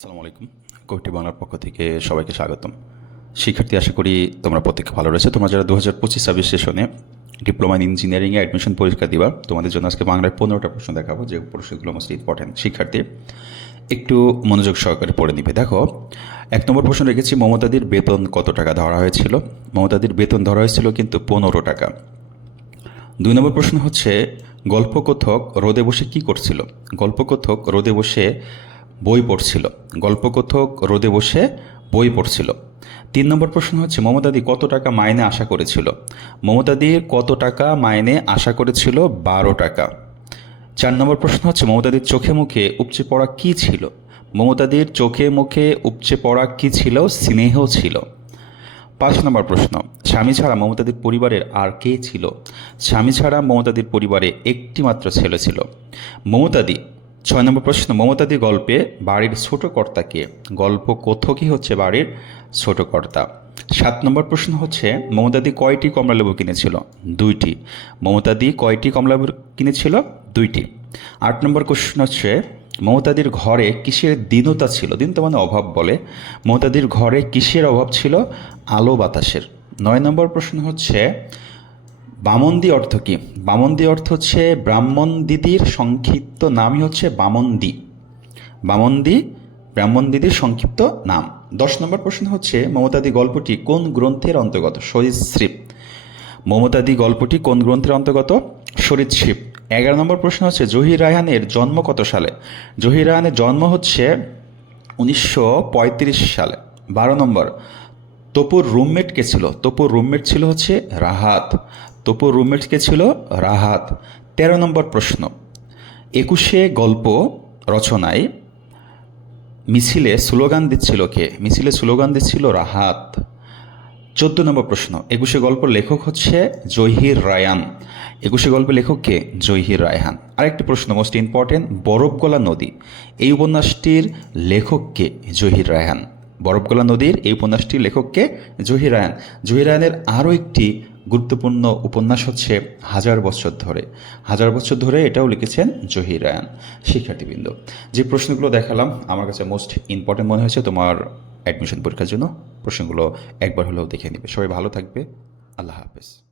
আসসালামু আলাইকুম। কবিটি বাংলার পক্ষ থেকে সবাইকে স্বাগতম। শিক্ষার্থী, আশা করি তোমরা প্রত্যেকে ভালো রয়েছে। তোমরা যারা দু হাজার পঁচিশ ছাব্বিশ সেশনে ডিপ্লোমা ইন ইঞ্জিনিয়ারিংয়ে অ্যাডমিশন পরীক্ষা দিবা, তোমাদের জন্য আজকে বাংলায় পনেরোটা প্রশ্ন দেখাবো, যে প্রশ্নগুলো মোস্ট ইম্পর্টেন্ট শিক্ষার্থী, একটু মনোযোগ সহকারে পড়ে নিবে। দেখো, এক নম্বর প্রশ্ন রেখেছি, মমতাদির বেতন কত টাকা ধরা হয়েছিল? মমতাদির বেতন ধরা হয়েছিল কিন্তু পনেরো টাকা। দুই নম্বর প্রশ্ন হচ্ছে, গল্পকথক রোদে বসে কি করছিল? গল্পকথক রোদে বসে বই পড়ছিল। গল্পকথক রোদে বসে বই পড়ছিল। তিন নম্বর প্রশ্ন হচ্ছে, মমতাদি কত টাকা মাইনে আশা করেছিল? মমতাদি কত টাকা মাইনে আশা করেছিল? বারো টাকা। চার নম্বর প্রশ্ন হচ্ছে, মমতাদির চোখে মুখে উপচে পড়া কি ছিল? মমতাদির চোখে মুখে উপচে পড়া কি ছিল? স্নেহ ছিল। পাঁচ নম্বর প্রশ্ন, স্বামী ছাড়া মমতাদির পরিবারের আর কে ছিল? স্বামী ছাড়া মমতাদির পরিবারে একটি মাত্র ছেলে ছিল। মমতাদি ছয় নম্বর প্রশ্ন, মমতাদি গল্পে বাড়ির ছোট কর্তাকে গল্প কথকই হচ্ছে বাড়ির ছোট কর্তা। সাত নম্বর প্রশ্ন হচ্ছে, মমতাদি কয়টি কমলালেবু কিনেছিল? দুইটি। মমতাদি কয়টি কমলালেবু কিনেছিল? দুইটি। আট নম্বর কোশ্চেন হচ্ছে, মমতাদির ঘরে কিসের দীনতা ছিল? দীনতা মানে অভাব বলে। মমতাদির ঘরে কিসের অভাব ছিল? আলো বাতাসের। নয় নম্বর প্রশ্ন হচ্ছে বামন্দি অর্থ কি? বামন্দি অর্থ হচ্ছে ব্রাহ্মণ দিদির সংক্ষিপ্ত নামই হচ্ছে বামন্দি। বামন্দি ব্রাহ্মণ দিদির সংক্ষিপ্ত নাম। দশ নম্বর প্রশ্ন হচ্ছে, মমতাদি গল্পটি কোন গ্রন্থের অন্তর্গত? সরীসৃপ মমতাদি গল্পটি কোন গ্রন্থের অন্তর্গত? সরীসৃপ এগারো নম্বর প্রশ্ন হচ্ছে, জহির রায়হানের জন্ম কত সালে? জহির রায়হানের জন্ম হচ্ছে উনিশশো পঁয়ত্রিশ সালে। বারো নম্বর, তপুর রুমমেট কে ছিল? তপুর রুমমেট ছিল হচ্ছে রাহাত। তপুর রুমমেট কে ছিল রাহাত। তেরো নম্বর প্রশ্ন। একুশে গল্প রচনায় মিছিলে স্লোগান দিচ্ছিল কে? মিছিলে স্লোগান দিচ্ছিল রাহাত। চোদ্দ নম্বর প্রশ্ন। একুশে গল্প লেখক হচ্ছে জহির রায়ান। একুশে গল্পের লেখক কে? জহির রায়হান। আরেকটি প্রশ্ন মোস্ট ইম্পর্টেন্ট বরফগলা নদী। এই উপন্যাসটির লেখককে জহির রায়হান। বরফগলা নদীর এই উপন্যাসটির লেখককে জহির জহিরায়নের আরও একটি গুরুত্বপূর্ণ উপন্যাস হচ্ছে হাজার বছর ধরে। হাজার বছর ধরে এটাও লিখেছেন জহির রায়ান শিক্ষার্থীবৃন্দ। যে প্রশ্নগুলো দেখালাম, আমার কাছে মোস্ট ইম্পর্টেন্ট মনে হয়েছে, তোমার অ্যাডমিশন পরীক্ষার জন্য প্রশ্নগুলো একবার হলেও দেখে নেবে। সবাই ভালো থাকবে, আল্লাহ হাফেজ।